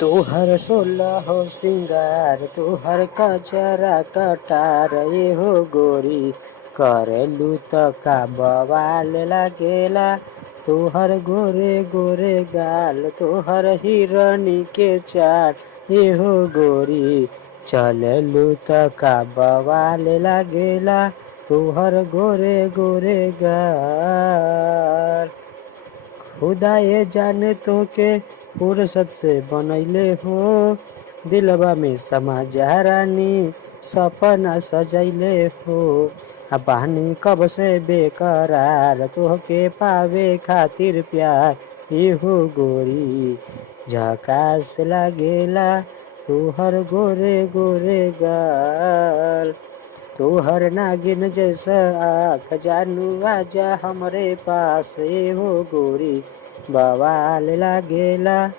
तोहर सोलह हो सिंगार, तोहर कजरा कटार, ये हो गोरी करेलू त का बवाल लागेला। तोहर गोरे गोरे गाल, तोहर हिरनी के चाल, ये हो गोरी चलेलू त का बवाल लागेला। तोहर गोरे गोरे गाल। खुदा ये जाने तो के फुर्सत से बनैले हो, दिलवा में समा जा रानी सपना सजैले हो। आ बानी कब से बेकरार, तोहके पावे खातिर प्यार, ये हो गोरी झकास लागेला। तोहर गोरे गोरे गाल, तोहर नागिन जैसा आँख, जानू आजा हमरे पास, ये हो गोरी बवाल लागेला।